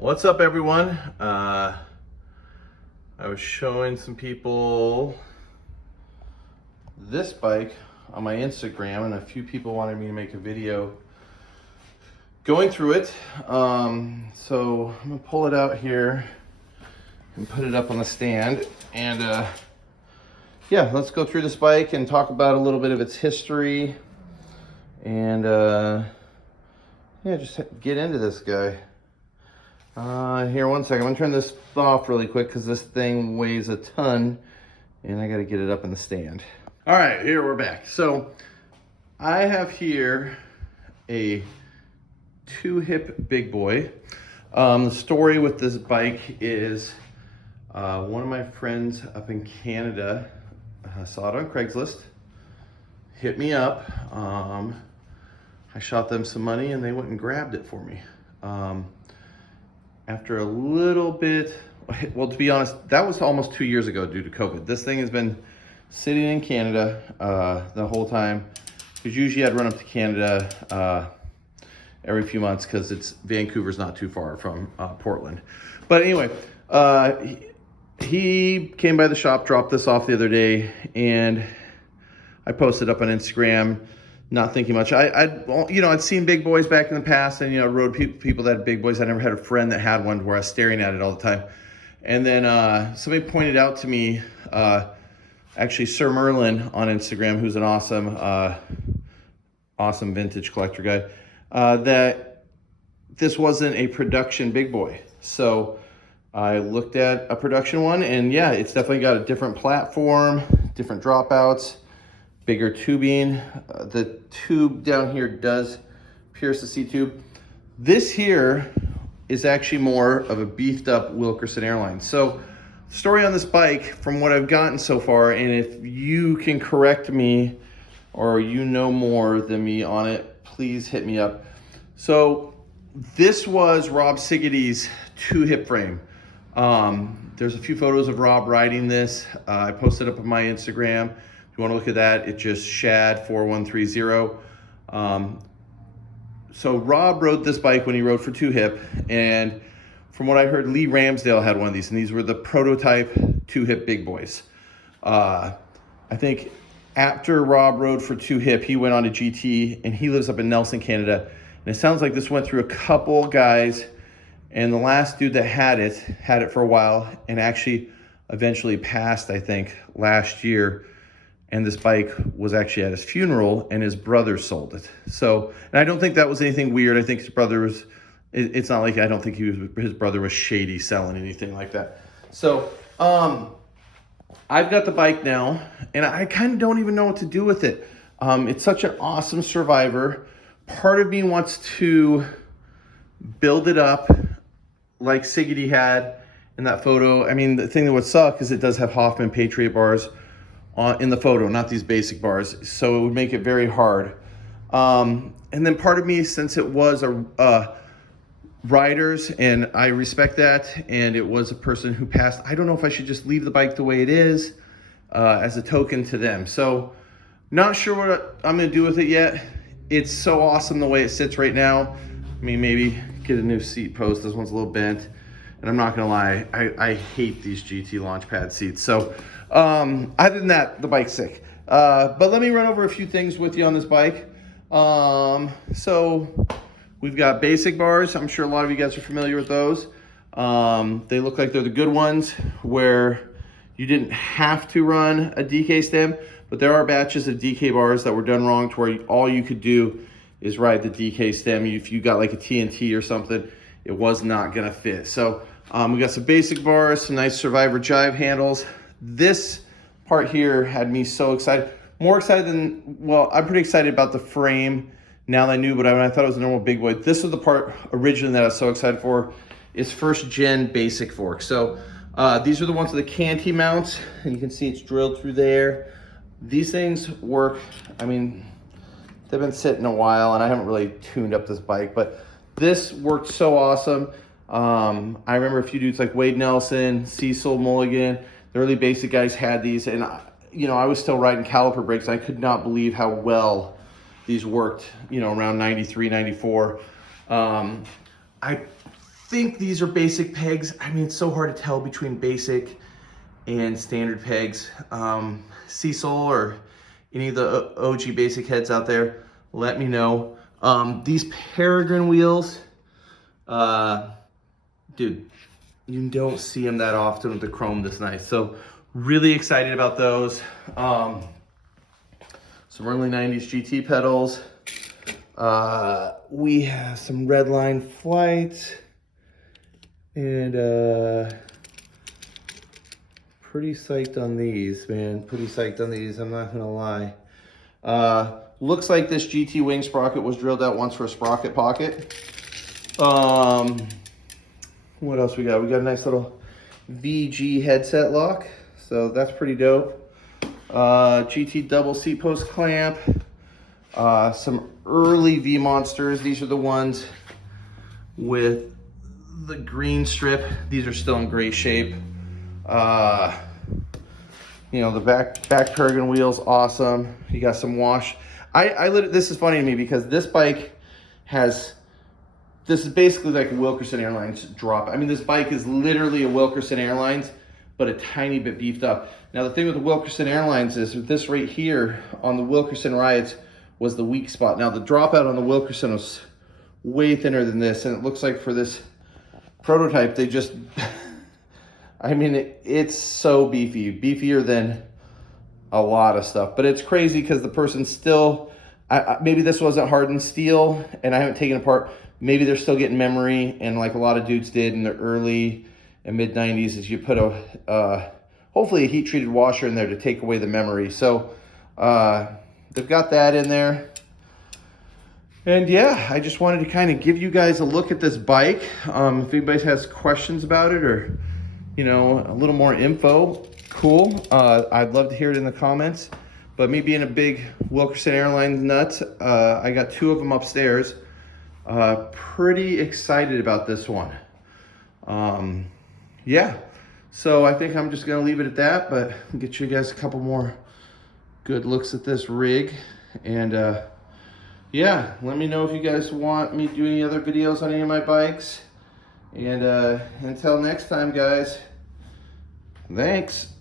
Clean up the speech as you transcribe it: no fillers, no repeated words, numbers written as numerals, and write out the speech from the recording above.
What's up, everyone? I was showing some people this bike on my Instagram, and a few people wanted me to make a video going through it. So I'm gonna pull it out here and put it up on the stand, and yeah, let's go through this bike and talk about a little bit of its history, and yeah, just get into this guy. Here, one second. I'm gonna turn this off really quick because this thing weighs a ton and I gotta get it up in the stand. All right, here we're back. So I have here a 2-hip big boy. The story with this bike is one of my friends up in Canada saw it on Craigslist, hit me up. I shot them some money and they went and grabbed it for me. After a little bit, well, to be honest, that was almost 2 years ago due to COVID. This thing has been sitting in Canada the whole time, because usually I'd run up to Canada every few months because Vancouver's not too far from Portland. But anyway, he came by the shop, dropped this off the other day, and I posted up on Instagram, not thinking much. I'd seen big boys back in the past, and rode people that had big boys. I never had a friend that had one where I was staring at it all the time. And then somebody pointed out to me, actually Sir Merlin on Instagram, who's an awesome vintage collector guy, that this wasn't a production big boy. So I looked at a production one, and yeah, it's definitely got a different platform, different dropouts, bigger tubing. The tube down here does pierce the C-tube. This here is actually more of a beefed up Wilkerson airline. So story on this bike, from what I've gotten so far, and if you can correct me or you know more than me on it, please hit me up. So this was Rob Sigady's 2-hip frame. There's a few photos of Rob riding this. I posted up on my Instagram. You want to look at that, it's just Shad4130. So Rob rode this bike when he rode for 2-hip, and from what I heard, Lee Ramsdale had one of these, and these were the prototype 2-hip big boys. I think after Rob rode for 2-hip, he went on to GT, and he lives up in Nelson, Canada. And it sounds like this went through a couple guys, and the last dude that had it for a while, and actually eventually passed, I think, last year. And this bike was actually at his funeral, and his brother sold it. So, and I don't think that was anything weird. I think his brother was, it's not like, I don't think his brother was shady selling anything like that. So, I've got the bike now, and I kind of don't even know what to do with it. It's such an awesome survivor. Part of me wants to build it up like Sigety had in that photo. I mean, the thing that would suck is it does have Hoffman Patriot bars in the photo, not these basic bars, so it would make it very hard. And then part of me, since it was a rider's, and I respect that, and it was a person who passed, I don't know if I should just leave the bike the way it is as a token to them. So not sure what I'm gonna do with it yet. It's so awesome the way it sits right now. I mean, maybe get a new seat post. This one's a little bent, and I'm not gonna lie, I hate these GT Launchpad seats. So other than that, the bike's sick. But let me run over a few things with you on this bike. So we've got basic bars. I'm sure a lot of you guys are familiar with those. They look like they're the good ones where you didn't have to run a DK stem, but there are batches of DK bars that were done wrong to where all you could do is ride the DK stem. If you got like a TNT or something, it was not gonna fit. So we got some basic bars, some nice Survivor Jive handles. This part here had me so excited. More excited than, well, I'm pretty excited about the frame now that I knew, but when I thought it was a normal big boy, this was the part originally that I was so excited for, is first gen basic forks. So these are the ones with the canty mounts, and you can see it's drilled through there. These things work, I mean, they've been sitting a while, and I haven't really tuned up this bike, but this worked so awesome. I remember a few dudes like Wade Nelson, Cecil Mulligan, the early basic guys had these, and I was still riding caliper brakes. I could not believe how well these worked, around 93, 94. I think these are basic pegs. I mean, it's so hard to tell between basic and standard pegs. Cecil or any of the OG basic heads out there, let me know. These Peregrine wheels, dude, you don't see them that often with the chrome this nice. So really excited about those. Some early 90s GT pedals. We have some Redline Flights. And pretty psyched on these, man. Pretty psyched on these, I'm not gonna lie. Looks like this GT wing sprocket was drilled out once for a sprocket pocket. What else we got? We got a nice little VG headset lock, so that's pretty dope. GT double seat post clamp. Some early V Monsters. These are the ones with the green strip. These are still in great shape. You know, the back Peregrine wheels, awesome. You got some wash. This is funny to me because this bike has, this is basically like a Wilkerson Airlines drop. I mean, this bike is literally a Wilkerson Airlines, but a tiny bit beefed up. Now, the thing with the Wilkerson Airlines is with this right here on the Wilkerson Riots was the weak spot. Now, the dropout on the Wilkerson was way thinner than this, and it looks like for this prototype, they just, I mean, it's so beefy, beefier than a lot of stuff. But it's crazy because the person still, maybe this wasn't hardened steel and I haven't taken it apart. Maybe they're still getting memory, and like a lot of dudes did in the early and mid 90s, is you put a, hopefully a heat treated washer in there to take away the memory. So they've got that in there. And yeah, I just wanted to kind of give you guys a look at this bike. If anybody has questions about it or, you know, a little more info, cool. I'd love to hear it in the comments. But me being a big Wilkerson Airlines nut, I got 2 of them upstairs. Pretty excited about this one. Yeah, so I think I'm just gonna leave it at that, but get you guys a couple more good looks at this rig. And yeah, let me know if you guys want me to do any other videos on any of my bikes. And until next time, guys, thanks.